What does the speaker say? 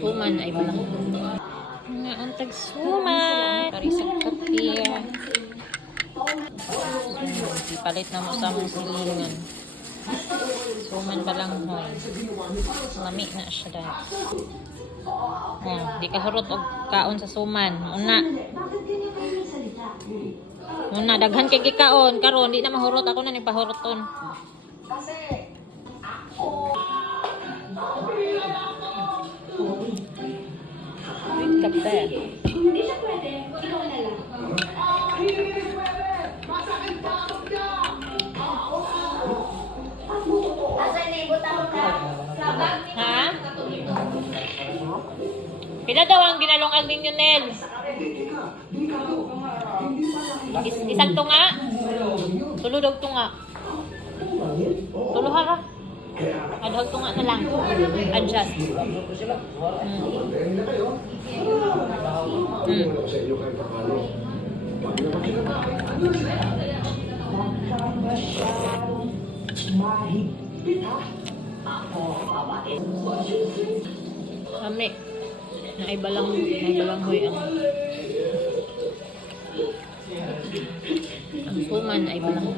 Suman ay balang. Nga ang tag-suman. Karisag kape. Ipalit na mo sa mong silingan. Suman balang hoy. Lami na siya dahil. Oh, di ka hurot og kaon sa suman. Una daghan kay gikaon karon di na mahurot ako na nagpahuroton. Kasi ako kapta. Hindi siya pwede. Ikaw na lang. Masakit pa ako dyan. Asa na ibutan mo ka? Ha? Pila daw ang ginalungan ninyo, Nel? Isang tunga? Tulo daw tunga. Tulo hara. Adhag tunga na lang. Adjust. Kami. Naibalang hoy ang suman ay balang.